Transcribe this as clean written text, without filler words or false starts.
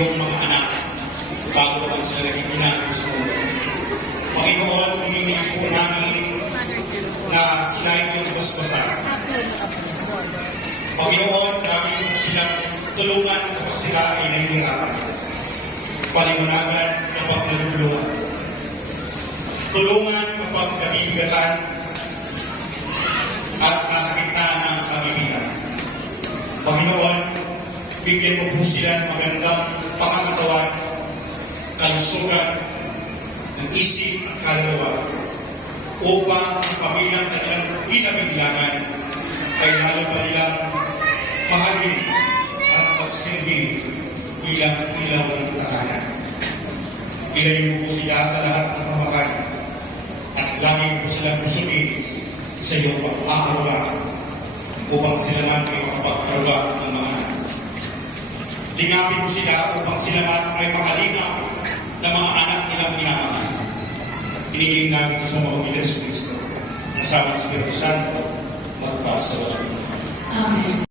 iyong mga anak bago pa sila naging ina sa mundo. Panginoon, hinihingi po namin na sila iyong basbasan. Panginoon, namin po silang tulungan kapag sila ay nahihirapan. Paliwanagan kapag naluluhan. Tulungan kapag nabibigatan at nasa gitna ng kagimitan. Panginoon, bigyan mo po sila ng magandang pangakatawan, kalusugan, ng isip at kaluluwa upang ang pamilyang kanilang pinabibilangan ay lalo pa nilang mahalin at magsilbi bilang ilaw ng tahanan. Ilayin po sila sa lahat ng pamakan at lagi po silang busugin sa iyong pag-aaruga upang sila man ay makapag-aruga ng mga anak. Lingapin mo sila upang sila man ay makalingaw ng mga anak nilang minamahal. Inihiling namin ito sa mga Pilipinas Kristo. Nasama ng Espiritu Santo, magpasa walang. Amen.